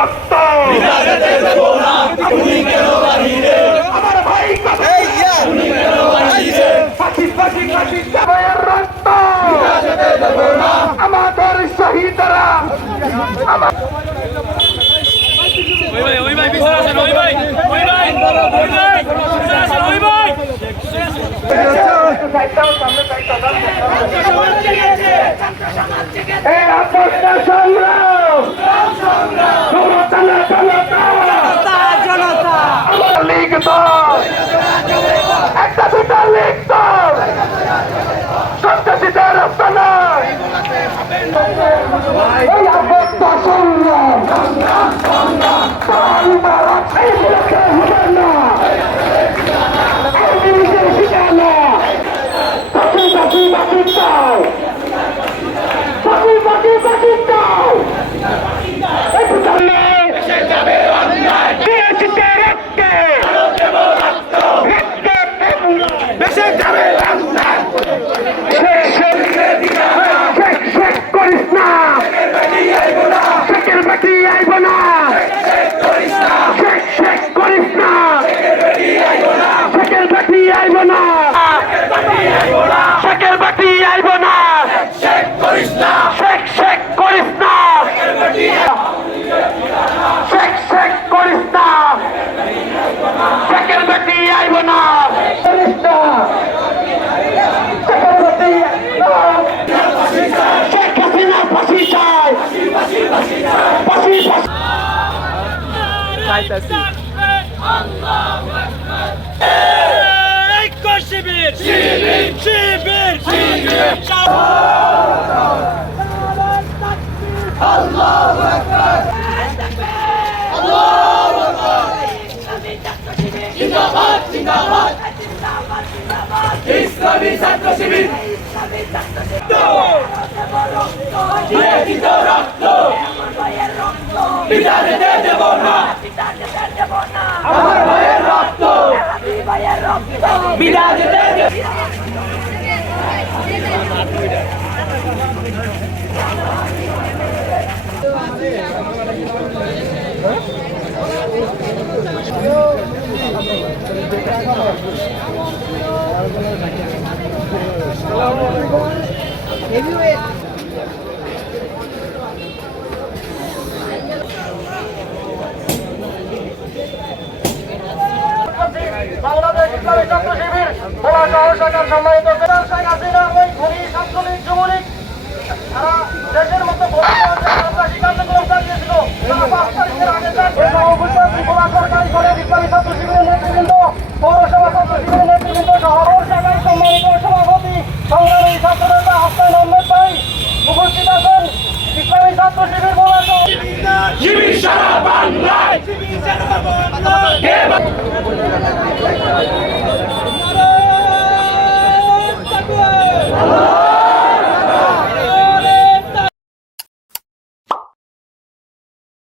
রক্ত আমার ভাই ভাইয়ের রক্ত আমাদের শহীদরা একটা দুটা লিখত সন্ত্রাসীদের রাস্তা নয় এই আবদ্ধ সংগ্রাম শিবির শিবির শিবির শিবির আল্লাহু আকবার আল্লাহু আকবার জিন্দাবাদ জিন্দাবাদ ইসলামী ছাত্র শিবির রক্ত বিদারে দেব না আমার ভাইয়ের রক্ত বিদারে দেব বাংলাদেশ ইসলামী ছাত্র শিবির ভোলা শহর শাখার সম্মানিত শেখ হাসিনা ওই খুনি ছাত্রলীগ যুবলীগ সারা দেশের মতো সন্ত্রাসী কার্যক্রম চালিয়েছিল। 5 তারিখের আগে ভোলা সরকারি কলেজ ইসলামী ছাত্র শিবিরের নেতৃবৃন্দ, পৌরসভা ছাত্র শিবিরের নেতৃবৃন্দ সহ শাখার সম্মানিত সভাপতি সংগ্রামী ছাত্র নেতা হাসান আহমেদ ভাই উপস্থিত আছেন। ইসলামী ছাত্র শিবির ভোলা শহর